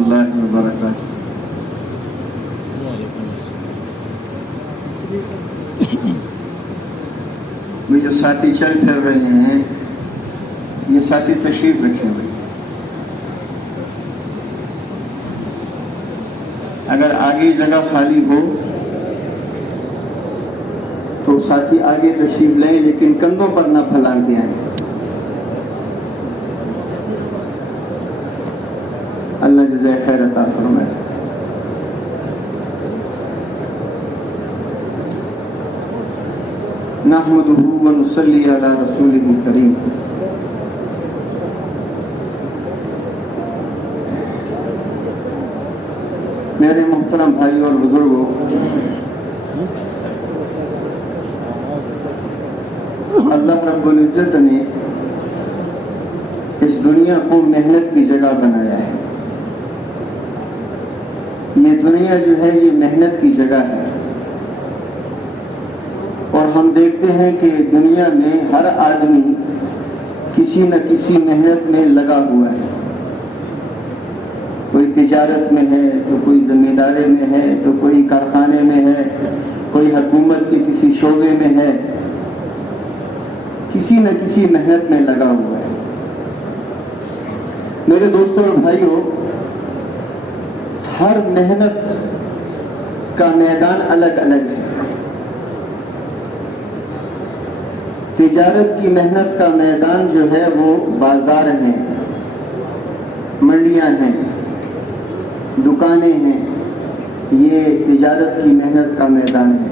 اللہ وبرکاتہ۔ یہ جو ساتھی چل پھر رہے ہیں، یہ ساتھی تشریف رکھے ہوئے، اگر آگے جگہ خالی ہو تو ساتھی آگے تشریف لیں، لیکن کندھوں پر نہ پھیلا کے آئیں۔ اللہ جزائے خیر عطا فرمائے۔ نحمدہ ونصلی علی رسولہ الکریم۔ میرے محترم بھائی اور بزرگوں، اللہ رب العزت نے اس دنیا کو محنت کی جگہ بنایا ہے۔ یہ دنیا جو ہے یہ محنت کی جگہ ہے، اور ہم دیکھتے ہیں کہ دنیا میں ہر آدمی کسی نہ کسی محنت میں لگا ہوا ہے۔ کوئی تجارت میں ہے تو کوئی زمینداری میں ہے تو کوئی کارخانے میں ہے، کوئی حکومت کے کسی شعبے میں ہے، کسی نہ کسی محنت میں لگا ہوا ہے۔ میرے دوستوں اور بھائیوں، ہر محنت کا میدان الگ الگ ہے۔ تجارت کی محنت کا میدان جو ہے وہ بازار ہیں، منڈیاں ہیں، دکانیں ہیں، یہ تجارت کی محنت کا میدان ہے۔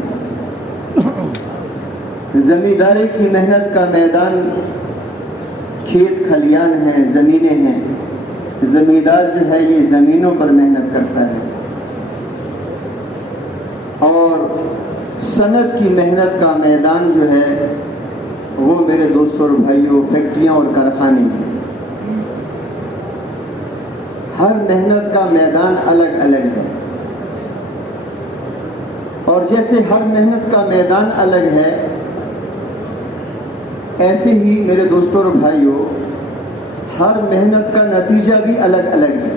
زمینداری کی محنت کا میدان کھیت کھلیان ہیں، زمینیں ہیں۔ زمیندار جو ہے یہ زمینوں پر محنت کرتا ہے۔ اور صنعت کی محنت کا میدان جو ہے وہ میرے دوستوں اور بھائیوں فیکٹریاں اور کارخانے ہیں۔ ہر محنت کا میدان الگ الگ ہے، اور جیسے ہر محنت کا میدان الگ ہے، ایسے ہی میرے دوستوں اور بھائیوں ہر محنت کا نتیجہ بھی الگ الگ ہے۔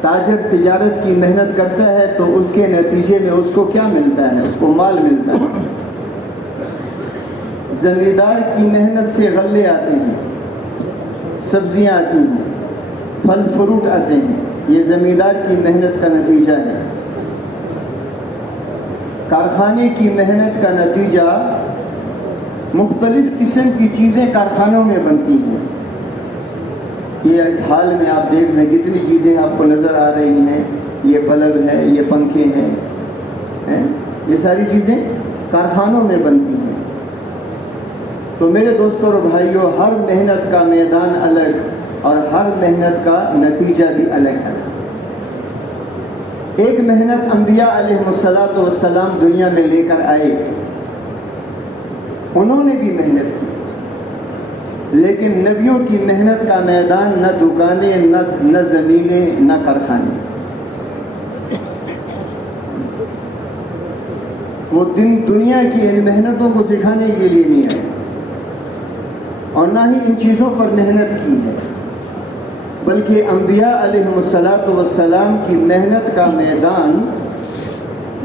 تاجر تجارت کی محنت کرتا ہے تو اس کے نتیجے میں اس کو کیا ملتا ہے؟ اس کو مال ملتا ہے۔ زمیندار کی محنت سے غلے آتے ہیں، سبزیاں آتی ہیں، پھل فروٹ آتے ہیں، یہ زمیندار کی محنت کا نتیجہ ہے۔ کارخانے کی محنت کا نتیجہ مختلف قسم کی چیزیں کارخانوں میں بنتی ہیں۔ یہ اس حال میں آپ دیکھ لیں جتنی چیزیں آپ کو نظر آ رہی ہیں، یہ بلب ہے، یہ پنکھے ہیں، یہ ساری چیزیں کارخانوں میں بنتی ہیں۔ تو میرے دوستوں اور بھائیوں، ہر محنت کا میدان الگ اور ہر محنت کا نتیجہ بھی الگ ہے۔ ایک محنت انبیاء علیہ السلام دنیا میں لے کر آئے، انہوں نے بھی محنت کی، لیکن نبیوں کی محنت کا میدان نہ دکانیں، نہ زمینیں، نہ کارخانے۔ وہ دنیا کی ان محنتوں کو سکھانے کے لیے نہیں آئے، اور نہ ہی ان چیزوں پر محنت کی ہے، بلکہ انبیاء علیہ السلام کی محنت کا میدان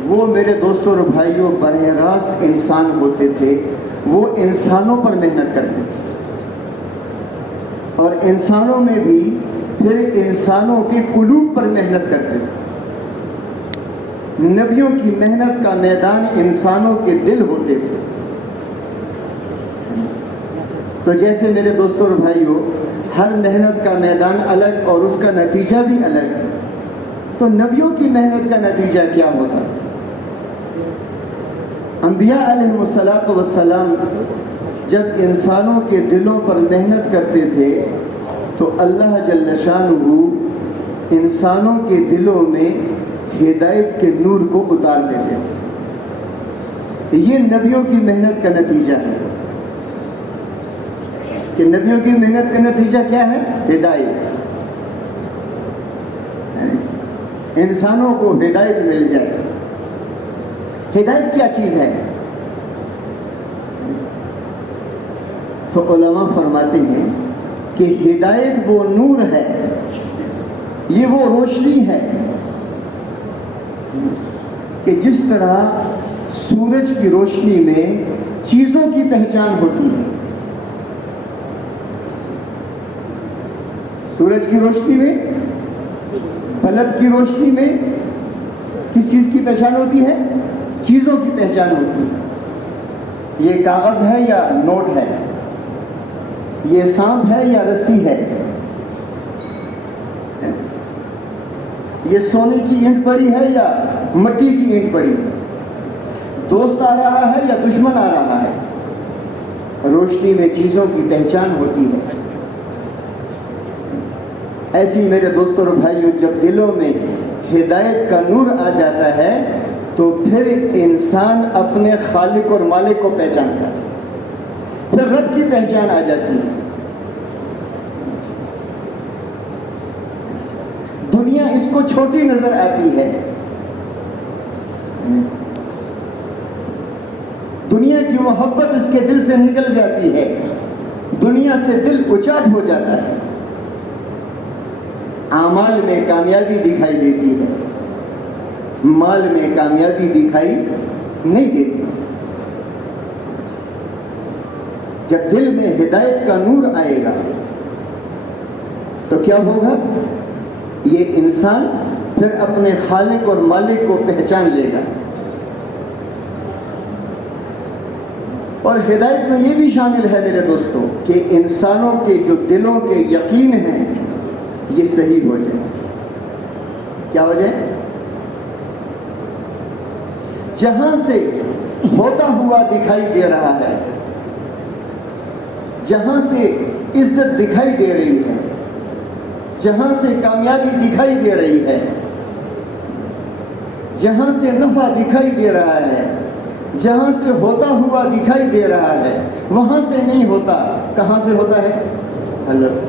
وہ میرے دوستوں اور بھائیوں براہ راست انسان ہوتے تھے۔ وہ انسانوں پر محنت کرتے تھے، اور انسانوں میں بھی پھر انسانوں کے قلوب پر محنت کرتے تھے۔ نبیوں کی محنت کا میدان انسانوں کے دل ہوتے تھے۔ تو جیسے میرے دوستوں اور بھائیوں ہر محنت کا میدان الگ اور اس کا نتیجہ بھی الگ ہے، تو نبیوں کی محنت کا نتیجہ کیا ہوتا تھا؟ انبیاء علیہ السلام جب انسانوں کے دلوں پر محنت کرتے تھے تو اللہ جل شانہ انسانوں کے دلوں میں ہدایت کے نور کو اتار دیتے تھے۔ یہ نبیوں کی محنت کا نتیجہ ہے کہ نبیوں کی محنت کا نتیجہ کیا ہے؟ ہدایت۔ انسانوں کو ہدایت مل جائے۔ ہدایت کیا چیز ہے؟ تو علماء فرماتے ہیں کہ ہدایت وہ نور ہے، یہ وہ روشنی ہے کہ جس طرح سورج کی روشنی میں چیزوں کی پہچان ہوتی ہے. سورج کی روشنی میں، بلب کی روشنی میں کس چیز کی پہچان ہوتی ہے؟ چیزوں کی پہچان ہوتی ہے. یہ کاغذ ہے یا نوٹ ہے، یہ سانپ ہے یا رسی ہے، یہ سونے کی اینٹ پڑی ہے یا مٹی کی اینٹ پڑی ہے، دوست آ رہا ہے یا دشمن آ رہا ہے. روشنی میں چیزوں کی پہچان ہوتی ہے. ایسی میرے دوستوں اور بھائیوں، جب دلوں میں ہدایت کا نور آ جاتا ہے تو پھر انسان اپنے خالق اور مالک کو پہچانتا ہے، پھر رب کی پہچان آ جاتی ہے. دنیا اس کو چھوٹی نظر آتی ہے، دنیا کی محبت اس کے دل سے نکل جاتی ہے، دنیا سے دل اچاٹ ہو جاتا ہے. اعمال میں کامیابی دکھائی دیتی ہے، مال میں کامیابی دکھائی نہیں دیتی. جب دل میں ہدایت کا نور آئے گا تو کیا ہوگا؟ یہ انسان پھر اپنے خالق اور مالک کو پہچان لے گا. اور ہدایت میں یہ بھی شامل ہے میرے دوستوں کہ انسانوں کے جو دلوں کے یقین ہیں یہ صحیح ہو جائے. کیا ہو جائے؟ جہاں سے ہوتا ہوا دکھائی دے رہا ہے، جہاں سے عزت دکھائی دے رہی ہے، جہاں سے کامیابی دکھائی دے رہی ہے، جہاں سے نفع دکھائی دے رہا ہے، جہاں سے ہوتا ہوا دکھائی دے رہا ہے، وہاں سے نہیں ہوتا. کہاں سے ہوتا ہے؟ اللہ سے.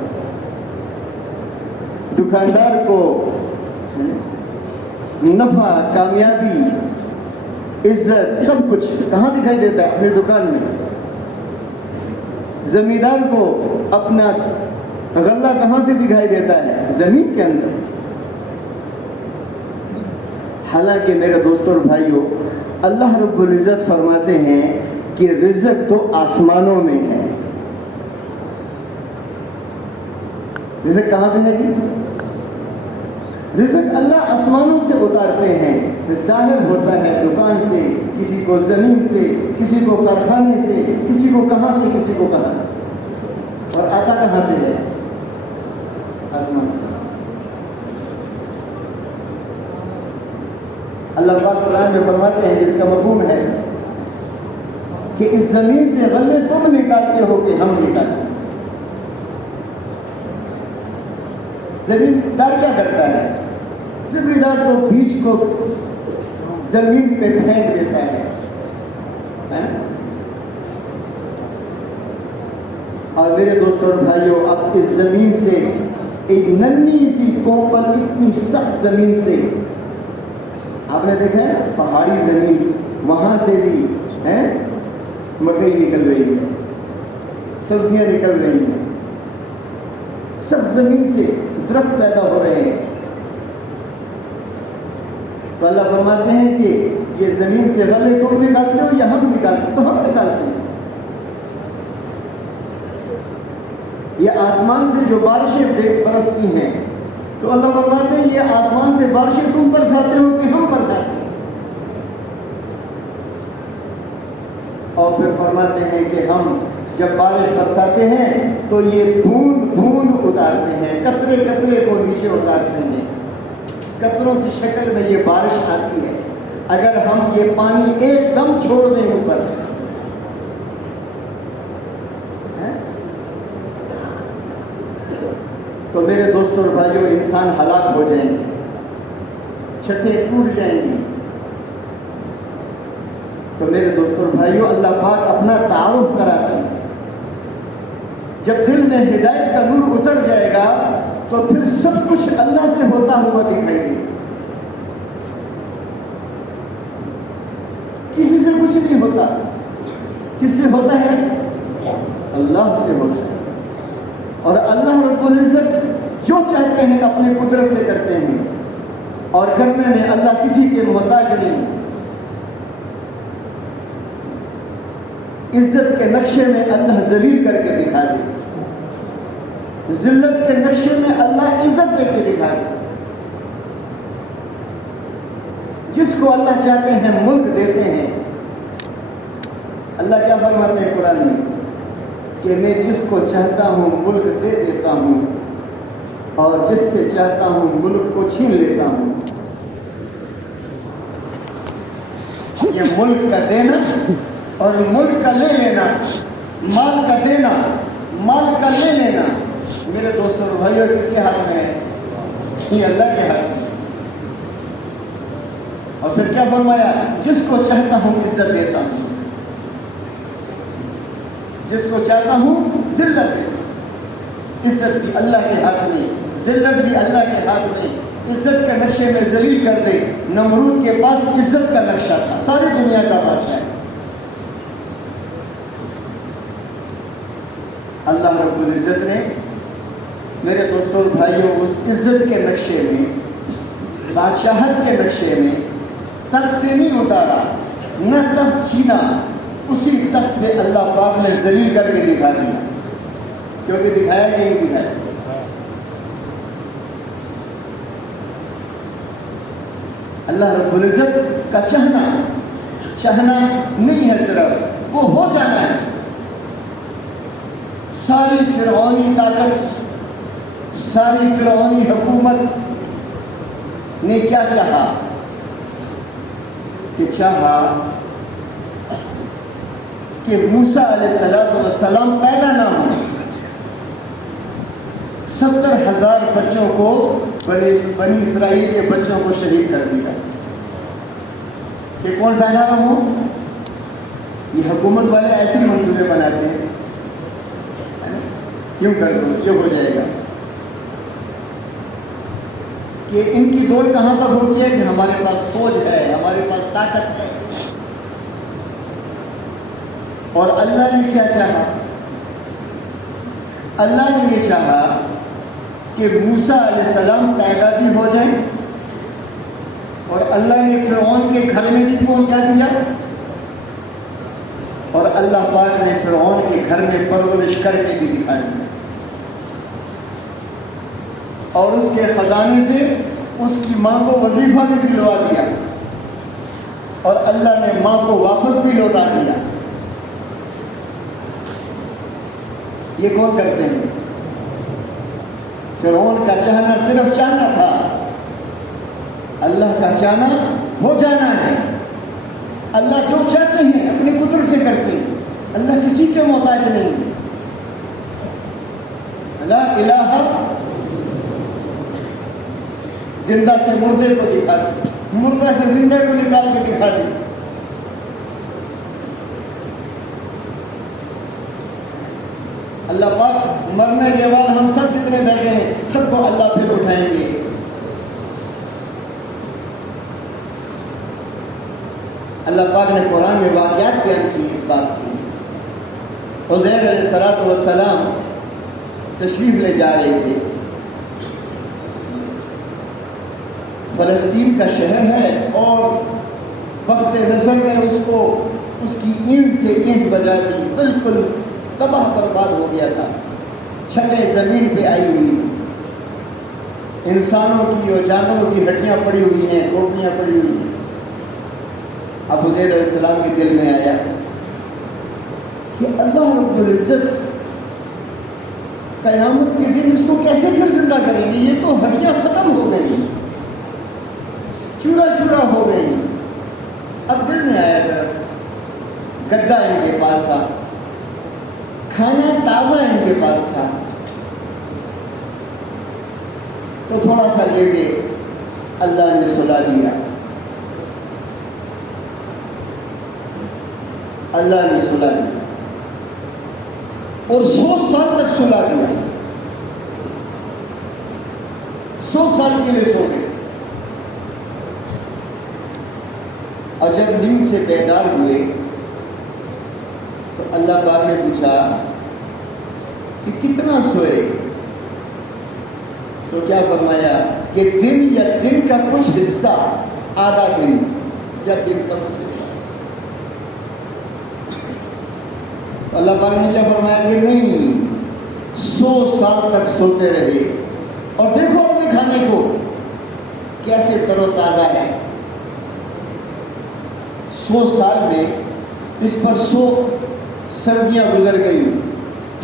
دکاندار کو نفع، کامیابی، عزت سب کچھ کہاں دکھائی دیتا ہے؟ اپنی دکان میں. زمیندار کو اپنا غلہ کہاں سے دکھائی دیتا ہے؟ زمین کے اندر. حالانکہ میرے دوستوں اور بھائیوں، اللہ رب العزت فرماتے ہیں کہ رزق تو آسمانوں میں ہے. رزق کہاں پہ ہے جی؟ رزق اللہ آسمانوں سے اتارتے ہیں. ظاہر ہوتا ہے دکان سے، کسی کو زمین سے، کسی کو کارخانے سے، کسی کو کہاں سے، کسی کو کہاں سے. اور آتا کہاں سے ہے؟ آسمانوں سے. اللہ پاک قرآن میں فرماتے ہیں، جس کا مفہوم ہے کہ اس زمین سے غلے تم نکالتے ہو کہ ہم نکالتے ہیں. زمیندار کیا کرتا ہے؟ زمیندار تو بیج کو زمین پہ پھینک دیتا ہے. اور میرے دوستوں اور بھائیوں، اب اس زمین سے، ایک ننھی سی کوپل، اتنی سخت زمین سے، آپ نے دیکھا ہے پہاڑی زمین، وہاں سے بھی مکئی نکل رہی ہے، سبزیاں نکل رہی ہیں، سخت زمین سے درخت پیدا ہو رہے ہیں. تو اللہ فرماتے ہیں کہ یہ زمین سے غلے تم نکالتے ہو یا ہم نکالتے؟ تو ہم نکالتے ہیں. یہ آسمان سے جو بارشیں برستی ہیں، تو اللہ فرماتے ہیں یہ آسمان سے بارشیں تم برساتے ہو کہ ہم برساتے ہیں؟ اور پھر فرماتے ہیں کہ ہم جب بارش برساتے ہیں تو یہ بوند بوند اتارتے ہیں، قطرے قطرے کو نیچے اتارتے ہیں. قطروں کی شکل میں یہ بارش آتی ہے. اگر ہم یہ پانی ایک دم چھوڑ دیں اوپر، تو میرے دوستوں اور بھائیوں انسان ہلاک ہو جائیں گے، چھتیں ٹوٹ جائیں گی. تو میرے دوستوں اور بھائیوں اللہ پاک اپنا تعارف کراتے ہیں. جب دل میں ہدایت کا نور اتر جائے گا تو پھر سب کچھ اللہ سے ہوتا ہوا دکھائی دے. کسی سے کچھ نہیں ہوتا. کس سے ہوتا ہے؟ اللہ سے ہوتا ہے. اور اللہ رب العزت جو چاہتے ہیں اپنے قدرت سے کرتے ہیں، اور کرنے میں اللہ کسی کے محتاج نہیں۔ عزت کے نقشے میں اللہ ذلیل کر کے دکھا دے، ذلت کے نقشے میں اللہ عزت دے کے دکھا دے۔ جس کو اللہ چاہتے ہیں ملک دیتے ہیں۔ اللہ کیا فرماتے ہیں قرآن میں کہ میں جس کو چاہتا ہوں ملک دے دیتا ہوں، اور جس سے چاہتا ہوں ملک کو چھین لیتا ہوں۔ یہ ملک کا دینا اور ملک کا لے لینا، مال کا دینا، مال کا لے لینا، میرے دوستوں اور بھائیوں کس کے ہاتھ میں ہے؟ یہ اللہ کے ہاتھ میں۔ اور پھر کیا فرمایا؟ جس کو چاہتا ہوں عزت دیتا ہوں، جس کو چاہتا ہوں ذلت دیتا ہوں۔ عزت بھی اللہ کے ہاتھ میں، ذلت بھی اللہ کے ہاتھ میں۔ عزت کے نقشے میں ذلیل کر دے۔ نمرود کے پاس عزت کا نقشہ تھا، ساری دنیا کا بادشاہ ہے۔ اللہ رب العزت نے میرے دوستوں اور بھائیوں اس عزت کے نقشے میں، بادشاہت کے نقشے میں تخت سے نہیں اتارا، نہ تخت چھینا، اسی تخت پہ اللہ پاک نے ذلیل کر کے دکھا دیا۔ کیونکہ دکھایا کہ نہیں دکھایا؟ اللہ رب العزت کا چاہنا نہیں ہے، صرف وہ ہو جانا ہے۔ ساری فرعونی طاقت، ساری فرعونی حکومت نے کیا چاہا؟ کہ چاہا کہ موسیٰ علیہ السلام پیدا نہ ہو۔ 70,000 بچوں کو، بنی اسرائیل کے بچوں کو شہید کر دیا کہ کون پیدا نہ ہو۔ یہ حکومت والے ایسے ہی منصوبے بناتے ہیں، یوں کر دو یہ ہو جائے گا، کہ ان کی دوڑ کہاں تک ہوتی ہے کہ ہمارے پاس فوج ہے، ہمارے پاس طاقت ہے۔ اور اللہ نے کیا چاہا؟ اللہ نے یہ چاہا کہ موسیٰ علیہ السلام پیدا بھی ہو جائیں، اور اللہ نے فرعون کے گھر میں بھی پہنچا دیا، اور اللہ پاک نے فرعون کے گھر میں پرورش کر کے بھی دکھا دیا، اور اس کے خزانے سے اس کی ماں کو وظیفہ بھی دلوا دیا، اور اللہ نے ماں کو واپس بھی لوٹا دیا۔ یہ کون کرتے ہیں؟ فرعون کا چاہنا صرف چاہنا تھا، اللہ کا چاہنا ہو جانا ہے۔ اللہ جو چاہتے ہیں اپنی قدرت سے کرتے ہیں، اللہ کسی کے محتاج نہیں ہے۔ لا الہ، زندہ سے مردے کو دکھا دی، مردہ سے زندہ کو نکال کے دکھا دی۔ اللہ پاک مرنے کے بعد ہم سب جتنے بیٹھے ہیں سب کو اللہ پھر اٹھائیں گے۔ اللہ پاک نے قرآن میں واقعات بیان کی اس بات کی۔ عزیر علیہ السلام تشریف لے جا رہے تھے، فلسطین کا شہر ہے، اور وقت نظر نے اس کی اینٹ سے اینٹ بجا دی، بالکل تباہ برباد ہو گیا تھا۔ چھتیں زمین پہ آئی ہوئی ہیں، انسانوں کی اور جانوروں کی ہڈیاں پڑی ہوئی ہیں، کھوپڑیاں پڑی ہوئی ہیں۔ اب عزیر علیہ السلام کے دل میں آیا کہ اللہ رب العزت قیامت کے دن اس کو کیسے پھر زندہ کریں گے؟ یہ تو ہڈیاں ختم ہو گئی، چورا چورا ہو گئی۔ اب دل میں آیا، صرف گدا ان کے پاس تھا، کھانا تازہ ان کے پاس تھا، تو تھوڑا سا لیٹے، اللہ نے سلا دیا، اللہ نے سلا دیا، اور 100 سال تک سلا دیا، 100 سال کے لیے سو گئے۔ اور جب نیند سے بیدار ہوئے تو اللہ پاک نے پوچھا کہ کتنا سوئے، تو کیا فرمایا کہ دن یا دن کا کچھ حصہ، آدھا دن یا دن کا کچھ حصہ۔ اللہ پاک نے کیا فرمایا کہ نہیں، 100 سال تک سوتے رہے، اور دیکھو اپنے کھانے کو کیسے تر و تازہ ہے۔ 100 سال میں اس پر 100 سردیاں گزر گئی،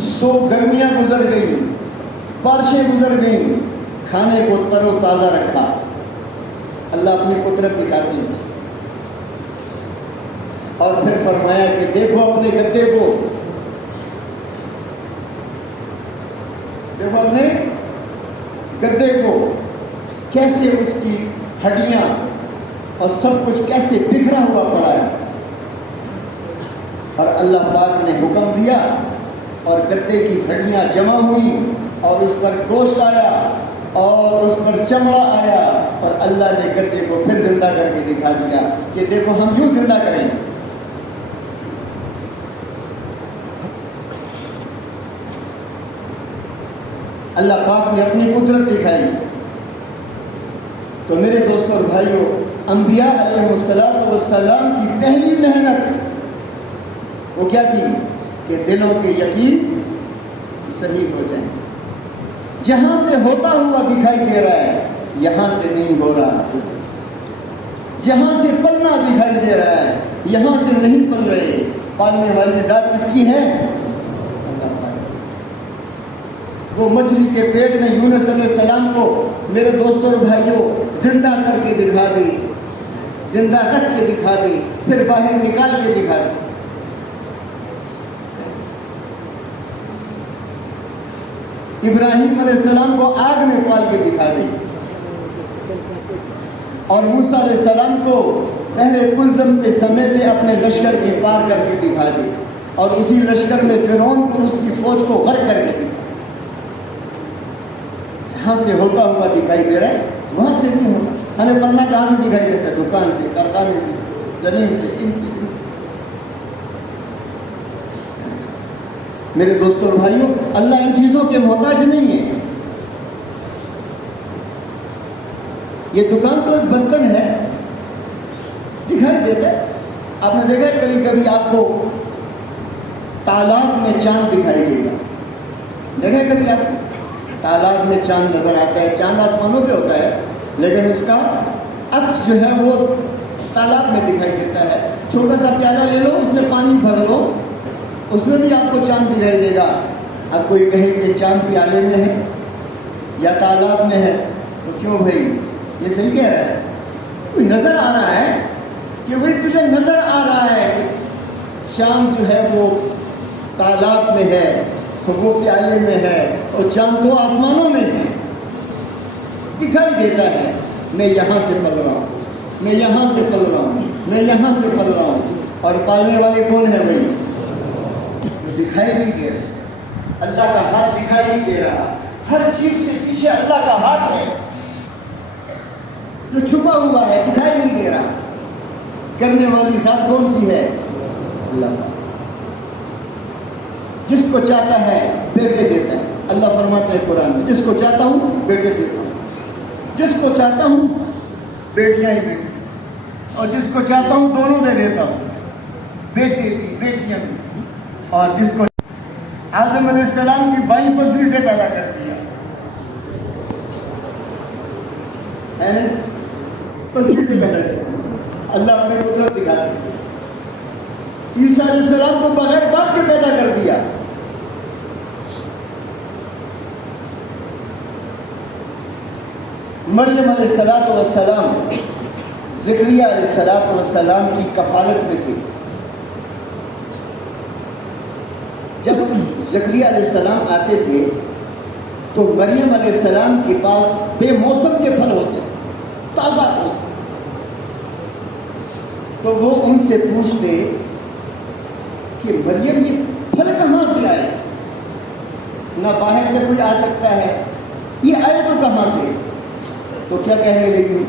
100 گرمیاں گزر گئی، بارشیں گزر گئیں، کھانے کو تر و تازہ رکھا۔ اللہ اپنی قدرت دکھاتی ہے، اور پھر فرمایا کہ دیکھو اپنے گدے کو، دیکھو اپنے گدے کو کیسے اس کی ہڈیاں اور سب کچھ کیسے بکھرا ہوا پڑا ہے، اور اللہ پاک نے حکم دیا اور گدے کی ہڈیاں جمع ہوئی، اور اس پر گوشت آیا اور اس پر چمڑا آیا، اور اللہ نے گدے کو پھر زندہ کر کے دکھا دیا کہ دیکھو ہم کیوں زندہ کریں۔ اللہ پاک نے اپنی قدرت دکھائی۔ تو میرے دوستوں اور بھائیوں، انبیاء علیہ السلام کی پہلی محنت وہ کیا تھی کہ دلوں کے یقین صحیح ہو جائیں۔ جہاں سے ہوتا ہوا دکھائی دے رہا ہے، یہاں سے نہیں ہو رہا، جہاں سے پلنا دکھائی دے رہا ہے، یہاں سے نہیں پل رہے۔ پالنے والی ذات کس کی ہے؟ اللہ پاک۔ وہ مچھلی کے پیٹ میں یونس علیہ السلام کو میرے دوستوں اور بھائیوں زندہ کر کے دکھا دی، زندہ رکھ کے دکھا دی، پھر باہر نکال کے دکھا دی۔ ابراہیم علیہ السلام کو آگ میں پال کے دکھا دی، اور موسیٰ علیہ السلام کو پہلے کلزم کے سمیتے اپنے لشکر کے پار کر کے دکھا دی، اور اسی لشکر میں فرعون کو اس کی فوج کو غرق کر کے دکھا۔ جہاں سے ہوتا ہوا دکھائی دے رہا ہے، وہاں سے نہیں ہوگا۔ ہمیں پلنا کہاں سے دکھائی دیتا ہے؟ دکان سے، کارخانے سے، زمین سے، ان سے۔ میرے دوستوں اور بھائیوں، اللہ ان چیزوں کے محتاج نہیں ہے۔ یہ دکان تو ایک برتن ہے، دکھائی دیتا ہے۔ آپ نے دیکھا ہے کبھی کبھی آپ کو تالاب میں چاند دکھائی دے گا، دیکھا ہے کبھی آپ تالاب میں چاند نظر آتا ہے؟ چاند آسمانوں پہ ہوتا ہے، لیکن اس کا عکس جو ہے وہ تالاب میں دکھائی دیتا ہے۔ چھوٹا سا پیالہ لے لو، اس میں پانی بھر لو، اس میں بھی آپ کو چاند دکھائی دے گا۔ اب کوئی کہے کہ چاند پیالے میں ہے یا تالاب میں ہے، تو کیوں بھائی یہ صحیح کہہ رہا ہے؟ کوئی نظر آ رہا ہے کہ وہی تجھے نظر آ رہا ہے کہ چاند جو ہے وہ تالاب میں ہے، وہ پیالے میں ہے، اور چاند تو آسمانوں میں ہے، دکھائی دیتا ہے۔ میں یہاں سے پل رہا ہوں، میں یہاں سے پل رہا ہوں، میں یہاں سے پل رہا ہوں، اور پالنے والے کون ہے بھائی؟ دکھائی نہیں دے رہا، اللہ کا ہاتھ دکھائی نہیں دے رہا۔ ہر چیز سے پیچھے اللہ کا ہاتھ ہے جو چھپا ہوا ہے، دکھائی نہیں دے رہا۔ کرنے والی ذات کون سی ہے؟ اللہ۔ جس کو چاہتا ہے بیٹے دیتا ہے، اللہ فرماتا ہے قرآن میں، جس کو چاہتا ہوں بیٹے دیتا ہوں، جس کو چاہتا ہوں بیٹیاں ہی بیٹی، اور جس کو چاہتا ہوں دونوں دے دیتا ہوں، بیٹے بھی بیٹیاں بھی۔ اور جس کو آدم علیہ السلام کی بائیں پسلی سے پیدا کر دیا، پسلی سے پیدا کیا، اللہ اپنی قدرت دکھاتا ہے۔ عیسیٰ علیہ السلام کو بغیر باپ کے پیدا کر دیا۔ مریم علیہ السلام زکریا علیہ السلام کی کفالت میں تھی۔ جب زکریا علیہ السلام آتے تھے تو مریم علیہ السلام کے پاس بے موسم کے پھل ہوتے تھے، تازہ پھل، تو وہ ان سے پوچھتے کہ مریم یہ پھل کہاں سے آئے؟ نہ باہر سے کوئی آ سکتا ہے، یہ آئے تو کہاں سے؟ تو کیا کہنے لگی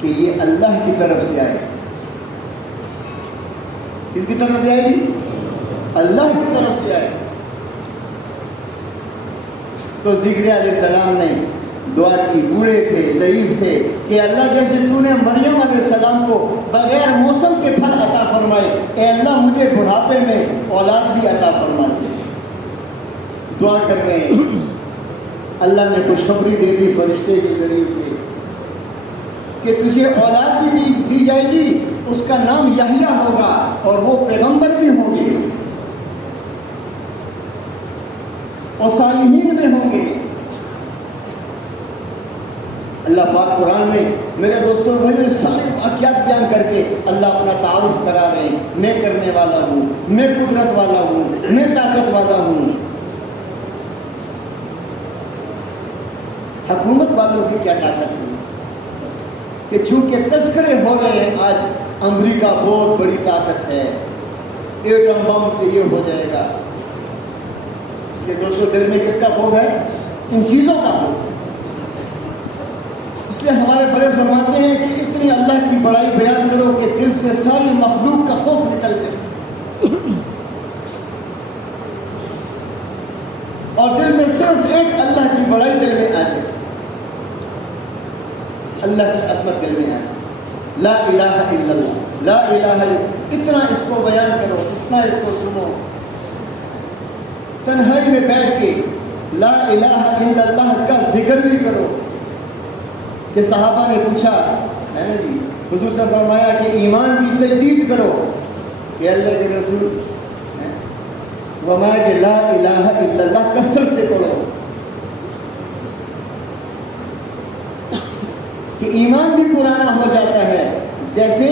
کہ یہ اللہ کی طرف سے آئے۔ کس کی طرف سے آئے؟ اللہ کی طرف سے آئے۔ تو ذکر علیہ السلام نے دعا کی، بوڑھے تھے، ضعیف تھے، کہ اللہ جیسے تو نے مریم علیہ السلام کو بغیر موسم کے پھل عطا فرمائے، اے اللہ مجھے بڑھاپے میں اولاد بھی عطا فرما دے۔ دعا کر رہے ہیں، اللہ نے خوشخبری دے دی فرشتے کے ذریعے سے کہ تجھے اولاد بھی دی جائے گی، اس کا نام یحییٰ ہوگا اور وہ پیغمبر بھی ہوں گے اور صالحین میں ہوں گے۔ اللہ پاک قرآن میں میرے دوستوں بھائی سارے واقعات بیان کر کے اللہ اپنا تعارف کرا رہے ہیں، میں کرنے والا ہوں، میں قدرت والا ہوں، میں طاقت والا ہوں۔ حکومت والوں کی کیا طاقت ہے کہ چونکہ تذکرے ہو رہے ہیں، آج امریکہ بہت بڑی طاقت ہے، ایٹم بم سے یہ ہو جائے گا، اس لیے دوستوں دل میں کس کا خوف ہے؟ ان چیزوں کا خوف۔ اس لیے ہمارے بڑے فرماتے ہیں کہ اتنی اللہ کی بڑائی بیان کرو کہ دل سے ساری مخلوق کا خوف نکل جائے اور دل میں صرف ایک اللہ کی بڑائی دل میں آ جائے، اللہ کی عظمت دل میں آ جائے۔ لا الہ الا اللہ، لا الہ الا، اتنا اس کو بیان کرو، اتنا اس کو سنو، تنہائی میں بیٹھ کے لا الہ الا اللہ کا ذکر بھی کرو۔ کہ صحابہ نے پوچھا ہے نا جی، حضور سے فرمایا کہ ایمان کی تجدید کرو، کہ اللہ کے رسول فرمایا کہ لا الہ الا اللہ کثرت سے پڑھو، کہ ایمان بھی پرانا ہو جاتا ہے جیسے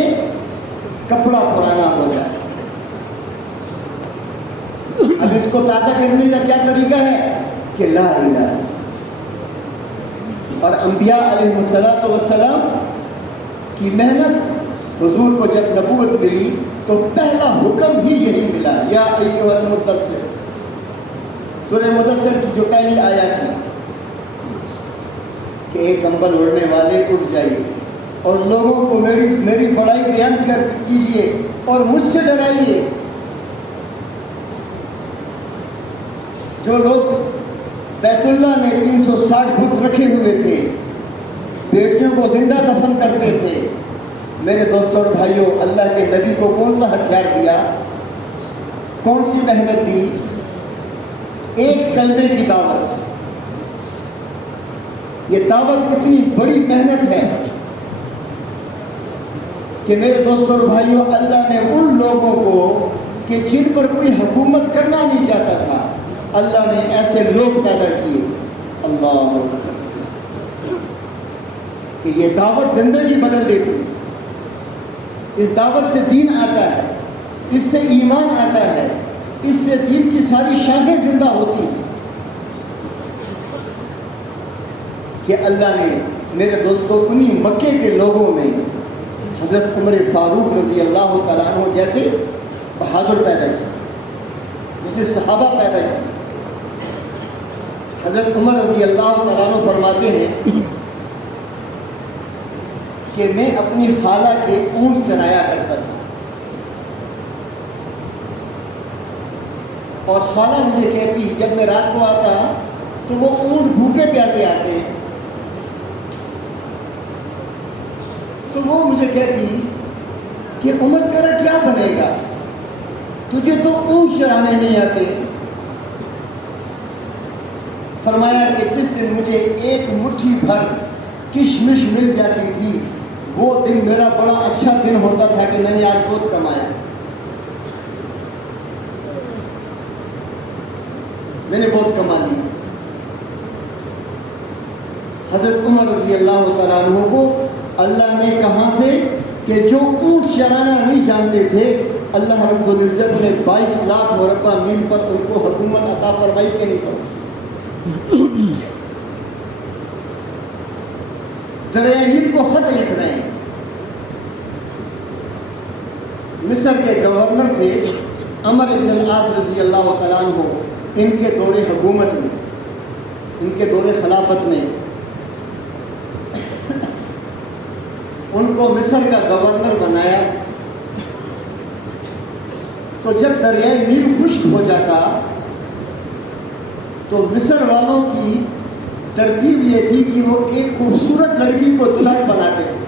کپڑا پرانا ہو جاتا ہے۔ اب اس کو تازہ کرنے کا کیا طریقہ ہے کہ لا الہ۔ اور انبیاء علیہ السلام کی محنت، حضور کو جب نبوت ملی تو پہلا حکم ہی یہی ملا، یا ایھا المدثر، سورہ مدثر کی جو پہلی آیت ہے کہ ایک کمبل اوڑھنے والے اٹھ جائیے اور لوگوں کو میری بڑائی بیان کر کیجیے اور مجھ سے ڈرائیے۔ جو لوگ بیت اللہ میں 360 بت رکھے ہوئے تھے، بیٹیوں کو زندہ دفن کرتے تھے، میرے دوستوں اور بھائیوں، اللہ کے نبی کو کون سا ہتھیار دیا، کون سی محنت دی؟ ایک کلمے کی دعوت۔ یہ دعوت اتنی بڑی محنت ہے کہ میرے دوستوں اور بھائیوں، اللہ نے ان لوگوں کو کہ جن پر کوئی حکومت کرنا نہیں چاہتا تھا، اللہ نے ایسے لوگ پیدا کیے، اللہ کہ یہ دعوت زندگی بدل دیتی ہے۔ اس دعوت سے دین آتا ہے، اس سے ایمان آتا ہے، اس سے دین کی ساری شاخیں زندہ ہوتی ہیں۔ کہ اللہ نے میرے دوستوں انہی مکے کے لوگوں میں حضرت عمر فاروق رضی اللہ تعالیٰ عنہ جیسے بہادر پیدا کیا، جیسے صحابہ پیدا کیا۔ حضرت عمر رضی اللہ تعالیٰ عنہ فرماتے ہیں کہ میں اپنی خالہ کے اونٹ چرایا کرتا تھا، اور خالہ مجھے کہتی جب میں رات کو آتا تو وہ اونٹ بھوکے پیاسے آتے ہیں، تو وہ مجھے کہتی کہ عمر تیرا کیا بنے گا، تجھے تو اونٹ چرانے نہیں آتے۔ فرمایا کہ جس دن مجھے ایک مٹھی بھر کشمش مل جاتی تھی، وہ دن میرا بڑا اچھا دن ہوتا تھا کہ میں نے آج بہت کمایا، میں نے بہت کما لی۔ حضرت عمر رضی اللہ تعالیٰ عنہ کو اللہ نے کہاں سے کہ جو اونٹ چرانا نہیں جانتے تھے، اللہ رب العزت نے 22 لاکھ مربع میل پر ان کو حکومت عطا فرمائی کہ نہیں فرمائی۔ دریائے نیل کو خط لکھ رہے ہیں۔ مصر کے گورنر تھے عمر بن العاص رضی اللہ تعالیٰ عنہ، ان کے دور حکومت میں، ان کے دور خلافت میں ان کو مصر کا گورنر بنایا۔ تو جب دریائے نیل خشک ہو جاتا تو مصر والوں کی ترتیب یہ تھی کہ وہ ایک خوبصورت لڑکی کو دلہن بناتے تھے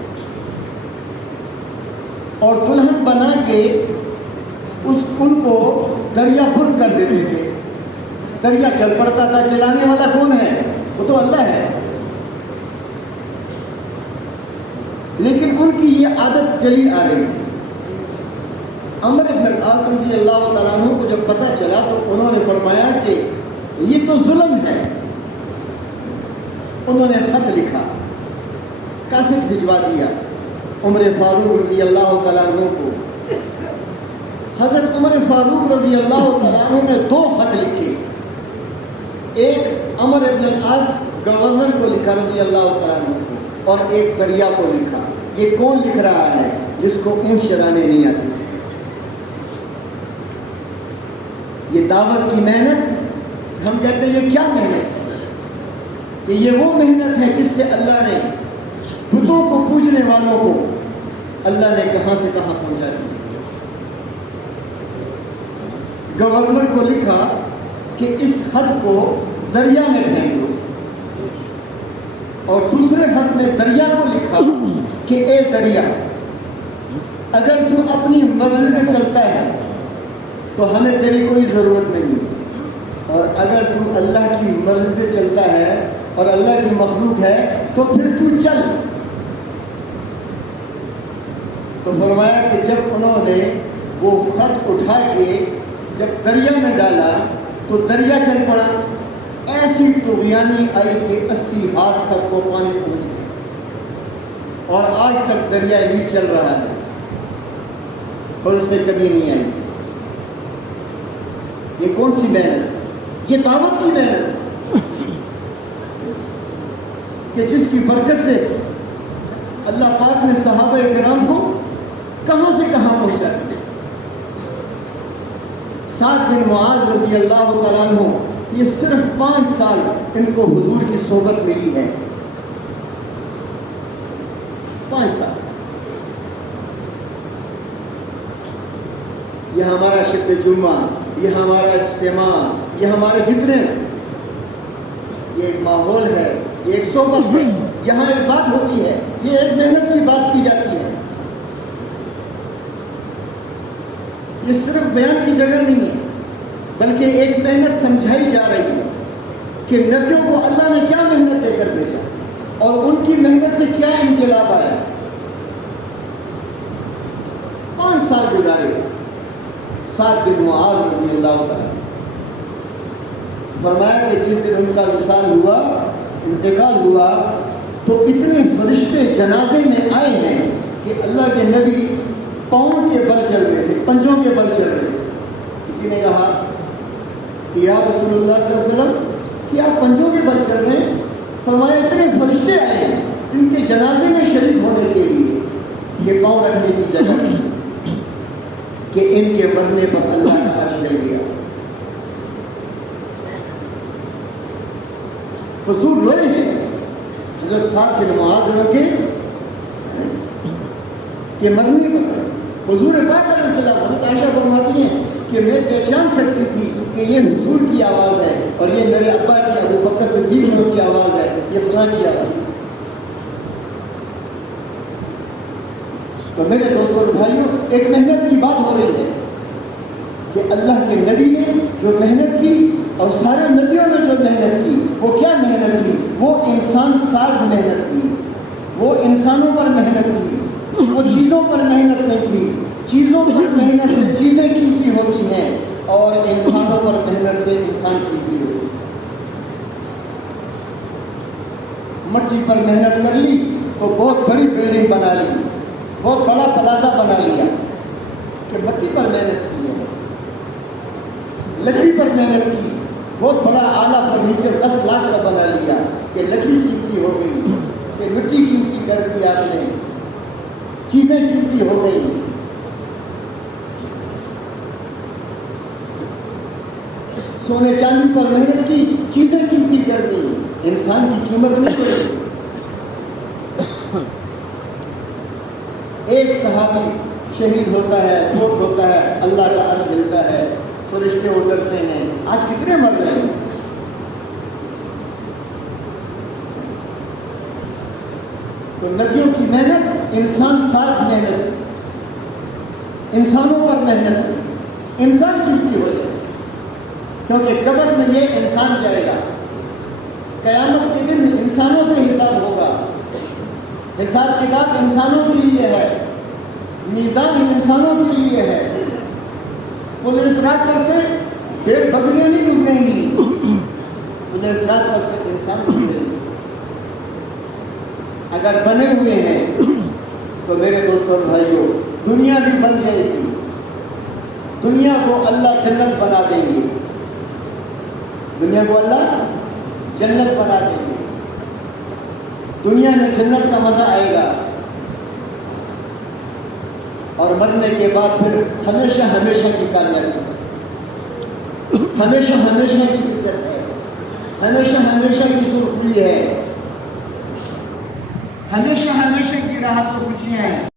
اور دلہن بنا کے ان کو دریا برد کر دیتے تھے. دریا چل پڑتا تھا. چلانے والا کون ہے؟ وہ تو اللہ ہے. لیکن ان کی یہ عادت چلی آ رہی تھی. عمر بن العاص رضی اللہ تعالیٰ عنہ کو جب پتہ چلا تو انہوں نے فرمایا کہ یہ تو ظلم ہے. انہوں نے خط لکھا, کاسٹ بھجوا دیا عمر فاروق رضی اللہ تعالیٰ عنہ کو. حضرت عمر فاروق رضی اللہ تعالیٰ عنہ نے 2 خط لکھے. ایک عمر بن العاص گورنر کو لکھا رضی اللہ تعالیٰ عنہ کو, اور ایک دریا کو لکھا. یہ کون لکھ رہا ہے؟ جس کو اونٹ چرانے نہیں آتی تھی. یہ دعوت کی محنت, ہم کہتے ہیں یہ کیا محنت ہے؟ کہ یہ وہ محنت ہے جس سے اللہ نے بتوں کو پوجنے والوں کو اللہ نے کہاں سے کہاں پہنچا دیا. گورنر کو لکھا کہ اس خط کو دریا میں پھینک دو, اور دوسرے خط میں دریا کو لکھا کہ اے دریا, اگر تو اپنی مرضی سے چلتا ہے تو ہمیں تیری کوئی ضرورت نہیں, اور اگر تو اللہ کی مرضی سے چلتا ہے اور اللہ کی مخلوق ہے تو پھر تو چل. تو فرمایا کہ جب انہوں نے وہ خط اٹھا کے جب دریا میں ڈالا تو دریا چل پڑا. ایسی طغیانی آئی کہ 80 ہاتھ تک وہ پانی پہنچ گیا, اور آج تک دریا نہیں چل رہا ہے اور اس میں کمی نہیں آئی. یہ کون سی محنت؟ یہ دعوت کی محنت کہ جس کی برکت سے اللہ پاک نے صحابہ کرام کو کہاں سے کہاں پہنچا دیا. سعد بن معاذ رضی اللہ تعالیٰ عنہ, یہ صرف 5 سال ان کو حضور کی صحبت ملی ہے. 5 سال. یہ ہمارا شب جمعہ, یہ ہمارا اجتماع, یہ ہمارے جتنے یہ ایک ماحول ہے, یہ ایک صحبت ہے, یہاں ایک بات ہوتی ہے, یہ ایک محنت کی بات کی جاتی ہے. یہ صرف بیان کی جگہ نہیں ہے, بلکہ ایک محنت سمجھائی جا رہی ہے کہ نبیوں کو اللہ نے کیا محنت دے کر بھیجا اور ان کی محنت سے کیا انقلاب آیا. 5 سال گزارے. سعد بن معاذ رضی اللہ تعالیٰ فرمایا کہ جس دن ان کا وصال ہوا, انتقال ہوا, تو اتنے فرشتے جنازے میں آئے ہیں کہ اللہ کے نبی پاؤں کے بل چل رہے تھے, پنجوں کے بل چل رہے تھے. کسی نے کہا کہ یا رسول اللہ صلی اللہ علیہ وسلم کہ آپ پنجوں کے بل چل رہے ہیں؟ فرمایا اتنے فرشتے آئے ہیں ان کے جنازے میں شریک ہونے کے لیے کہ پاؤں رکھنے کی جگہ کہ ان کے مرنے پر اللہ کا عرش ہل گیا. حضور روئے ہیں حضرت سعد بن معاذ کے مرنے پر. حضور پاک علیہ السلام, حضرت عائشہ فرماتی ہیں کہ میں پہچان سکتی تھی کہ یہ حضور کی آواز ہے اور یہ میرے ابا کی, ابو بکر صدیق کی آواز ہے, یہ فلاں کی آواز ہے. تو میرے دوستوں اور بھائیوں, ایک محنت کی بات ہو رہی ہے کہ اللہ کے نبی نے جو محنت کی اور سارے نبیوں نے جو محنت کی, وہ کیا محنت تھی؟ وہ انسان ساز محنت تھی, وہ انسانوں پر محنت تھی, وہ چیزوں پر محنت نہیں تھی. چیزوں پر محنت سے چیزیں قیمتی ہوتی ہیں اور انسانوں پر محنت سے انسان قیمتی ہوتی ہے. مٹی پر محنت کر لی تو بہت بڑی بلڈنگ بنا لی, بہت بڑا پلازا بنا لیا کہ مٹی پر محنت کی ہے. لکڑی پر محنت کی, بہت بڑا اعلیٰ فرنیچر 10 لاکھ کا بنا لیا کہ لکڑی قیمتی ہو گئی, اسے مٹی قیمتی کر دی آپ نے, چیزیں قیمتی ہو گئی. سونے چاندی پر محنت کی, چیزیں قیمتی کر دی, انسان کی قیمت نہیں پڑی. ایک صحابی شہید ہوتا ہے, فوت ہوتا ہے, اللہ کا عرش ملتا ہے, فرشتے اترتے ہیں. آج کتنے مر رہے ہیں؟ تو نبیوں کی محنت انسان ساز محنت تھی، انسانوں پر محنت تھی، انسان قیمتی ہو جائے، کیونکہ قبر میں یہ انسان جائے گا، قیامت کے دن انسانوں سے حساب ہوگا، حساب کتاب انسانوں کے لیے ہے، میزان انسانوں کے لیے ہے، پولیس رات پر سے بھیڑ بکریاں نہیں گزریں گی، پولیس رات پر سے انسان گزریں گے۔ اگر بنے ہوئے ہیں تو میرے دوستوں اور بھائیوں دنیا بھی بن جائے گی، دنیا کو اللہ جنت بنا دیں گے، دنیا کو اللہ جنت بنا دیں گے، دنیا میں جنت کا مزہ آئے گا، اور مرنے کے بعد پھر ہمیشہ ہمیشہ کی کامیابی، ہمیشہ ہمیشہ کی عزت ہے، ہمیشہ ہمیشہ کی سرخروئی ہے، ہمیشہ ہمیشہ کی راحت و خوشیاں ہیں۔